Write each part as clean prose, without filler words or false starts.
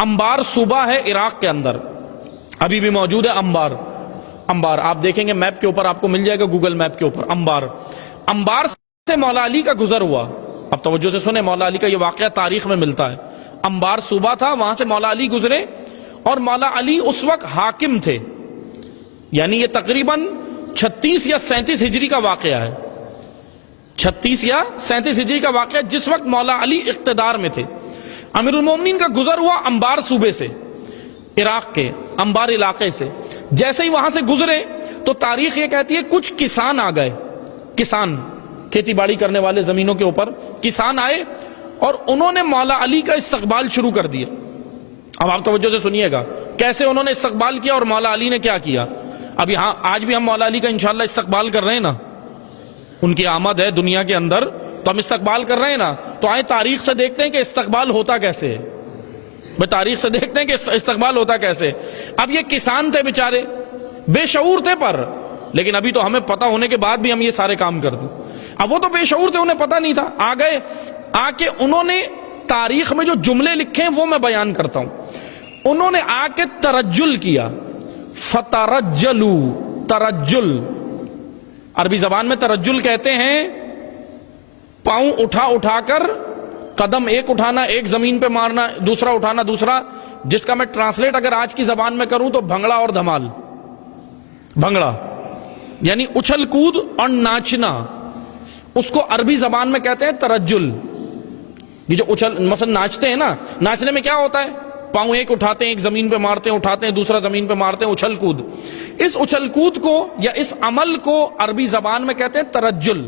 انبار صوبہ ہے عراق کے اندر، ابھی بھی موجود ہے انبار آپ دیکھیں گے میپ کے اوپر، آپ کو مل جائے گا گوگل میپ کے اوپر انبار سے مولا علی کا گزر ہوا۔ اب توجہ سے سنیں، مولا علی کا یہ واقعہ تاریخ میں ملتا ہے۔ انبار صوبہ تھا، وہاں سے مولا علی گزرے، اور مولا علی اس وقت حاکم تھے، یعنی یہ تقریباً 36 یا 37 ہجری کا واقعہ ہے، 36 یا 37 ہجری کا واقعہ، جس وقت مولا علی اقتدار میں تھے۔ امیر المومنین کا گزر ہوا انبار صوبے سے، عراق کے انبار علاقے سے۔ جیسے ہی وہاں سے گزرے تو تاریخ یہ کہتی ہے کچھ کسان آ گئے، کسان کھیتی باڑی کرنے والے زمینوں کے اوپر کسان آئے، اور انہوں نے مولا علی کا استقبال شروع کر دیا۔ اب آپ توجہ سے سنیے گا کیسے انہوں نے استقبال کیا اور مولا علی نے کیا کیا۔ اب یہاں آج بھی ہم مولا علی کا انشاءاللہ استقبال کر رہے ہیں نا، ان کی آمد ہے دنیا کے اندر تو ہم استقبال کر رہے ہیں نا، تو آئیں تاریخ سے دیکھتے ہیں کہ استقبال ہوتا کیسے ہے۔ بھئی تاریخ سے دیکھتے ہیں کہ استقبال ہوتا کیسے۔ اب یہ کسان تھے بیچارے، بے شعور تھے، پر لیکن ابھی تو ہمیں پتہ ہونے کے بعد بھی ہم یہ سارے کام کرتے۔ اب وہ تو بے شعور تھے، انہیں پتہ نہیں تھا، آ گئے، آ کے انہوں نے تاریخ میں جو جملے لکھے ہیں وہ میں بیان کرتا ہوں۔ انہوں نے آ کے ترجل کیا، فترجلو، ترجل عربی زبان میں ترجل کہتے ہیں پاؤں اٹھا کر، قدم ایک اٹھانا، ایک زمین پہ مارنا، دوسرا اٹھانا دوسرا، جس کا میں ٹرانسلیٹ اگر آج کی زبان میں کروں تو بھنگڑا اور دھمال۔ بھنگڑا یعنی اچھل کود اور ناچنا، اس کو عربی زبان میں کہتے ہیں ترجل۔ یہ جو مثلا ناچتے ہیں نا، ناچنے میں کیا ہوتا ہے، پاؤں ایک اٹھاتے ہیں، ایک زمین پہ مارتے ہیں، اٹھاتے ہیں، دوسرا زمین پہ مارتے ہیں، اچھل کود۔ اس اچھل کود کو یا اس عمل کو عربی زبان میں کہتے ہیں ترجل،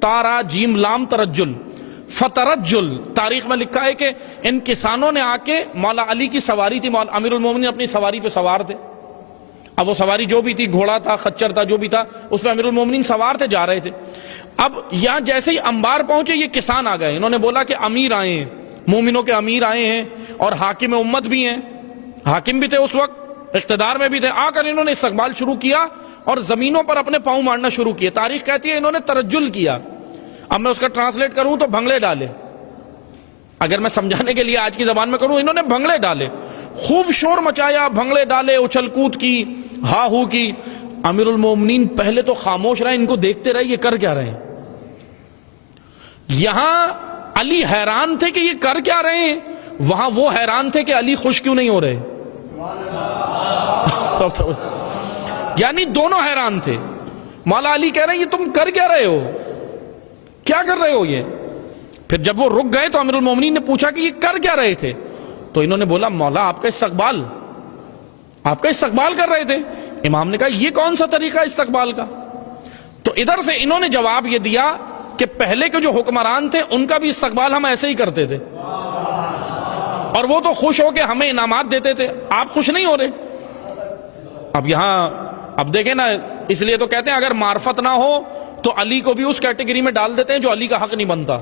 تارا جیم لام ترجل، فترجل۔ تاریخ میں لکھا ہے کہ ان کسانوں نے آ کے مولا علی کی سواری تھی، امیر المومنین اپنی سواری پہ سوار تھے۔ اب وہ سواری جو بھی تھی، گھوڑا تھا، خچر تھا، جو بھی تھا، اس پہ امیر المومنین سوار تھے، جا رہے تھے۔ اب یہاں جیسے ہی انبار پہنچے، یہ کسان آ گئے، انہوں نے بولا کہ امیر آئے ہیں، مومنوں کے امیر آئے ہیں، اور حاکم امت بھی ہیں، حاکم بھی تھے اس وقت، اقتدار میں بھی تھے۔ آ کر انہوں نے استقبال شروع کیا اور زمینوں پر اپنے پاؤں مارنا شروع کیے۔ تاریخ کہتی ہے انہوں نے ترجل کیا۔ اب میں اس کا ٹرانسلیٹ کروں تو بھنگڑے ڈالے، اگر میں سمجھانے کے لیے آج کی زبان میں کروں، انہوں نے بھنگڑے ڈالے، خوب شور مچایا، بھنگڑے ڈالے، اچھل کود کی، ہا ہو کی۔ امیر المومنین پہلے تو خاموش رہے، ان کو دیکھتے رہے یہ کر کیا رہے ہیں۔ یہاں علی حیران تھے کہ یہ کر کیا رہے ہیں، وہاں وہ حیران تھے کہ علی خوش کیوں نہیں ہو رہے۔ یعنی دونوں حیران تھے۔ مولا علی کہہ رہے ہیں یہ تم کر کیا رہے ہو، کیا کر رہے ہو یہ۔ پھر جب وہ رک گئے تو امیر المومنین نے پوچھا کہ یہ کر کیا رہے تھے، تو انہوں نے بولا مولا آپ کا استقبال کر رہے تھے۔ امام نے کہا یہ کون سا طریقہ استقبال کا۔ تو ادھر سے انہوں نے جواب یہ دیا کہ پہلے کے جو حکمران تھے ان کا بھی استقبال ہم ایسے ہی کرتے تھے، اور وہ تو خوش ہو کے ہمیں انعامات دیتے تھے، آپ خوش نہیں ہو رہے۔ اب یہاں اب دیکھیں نا، اس لیے تو کہتے ہیں اگر معرفت نہ ہو تو علی کو بھی اس کیٹیگری میں ڈال دیتے ہیں جو علی کا حق نہیں بنتا۔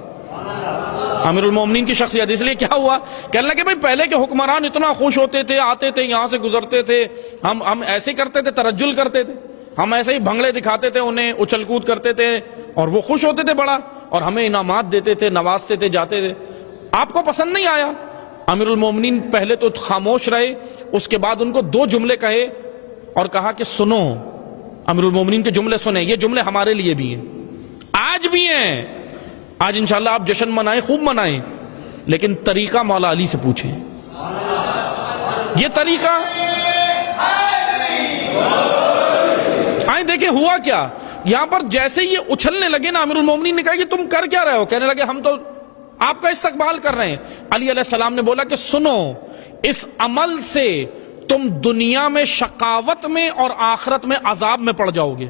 امیر المومنین کی شخصیت، اس لیے کیا ہوا، کہنے لگے بھائی پہلے کے حکمران اتنا خوش ہوتے تھے، آتے تھے، یہاں سے گزرتے تھے، ہم ایسے کرتے تھے، ترجل کرتے تھے، ہم ایسے ہی بھنگڑے دکھاتے تھے انہیں، اچھل کود کرتے تھے، اور وہ خوش ہوتے تھے بڑا، اور ہمیں انعامات دیتے تھے، نوازتے تھے، جاتے تھے، آپ کو پسند نہیں آیا۔ امیر المومنین پہلے تو خاموش رہے، اس کے بعد ان کو 2 جملے کہے اور کہا کہ سنو، امیر المومنین کے جملے سنیں، یہ جملے ہمارے لیے بھی ہیں، آج بھی ہیں۔ آج انشاءاللہ آپ جشن منائیں، خوب منائیں، لیکن طریقہ مولا علی سے پوچھیں۔ یہ طریقہ آئیں دیکھیں ہوا کیا۔ یہاں پر جیسے یہ اچھلنے لگے نا، امیر المومنین نے کہا کہ تم کر کیا رہے ہو، کہنے لگے ہم تو آپ کا استقبال کر رہے ہیں۔ علی علیہ السلام نے بولا کہ سنو، اس عمل سے تم دنیا میں شقاوت میں اور آخرت میں عذاب میں پڑ جاؤ گے۔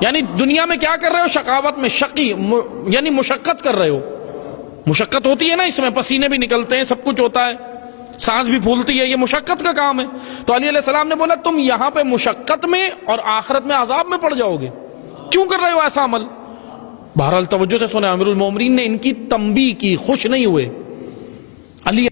یعنی دنیا میں کیا کر رہے ہو، شقاوت میں، شقی یعنی مشقت کر رہے ہو، مشقت ہوتی ہے نا، اس میں پسینے بھی نکلتے ہیں، سب کچھ ہوتا ہے، سانس بھی پھولتی ہے، یہ مشقت کا کام ہے۔ تو علی علیہ السلام نے بولا تم یہاں پہ مشقت میں اور آخرت میں عذاب میں پڑ جاؤ گے، کیوں کر رہے ہو ایسا عمل۔ بہرحال توجہ سے سنیں، امیر المومنین نے ان کی تنبیہ کی، خوش نہیں ہوئے۔ علی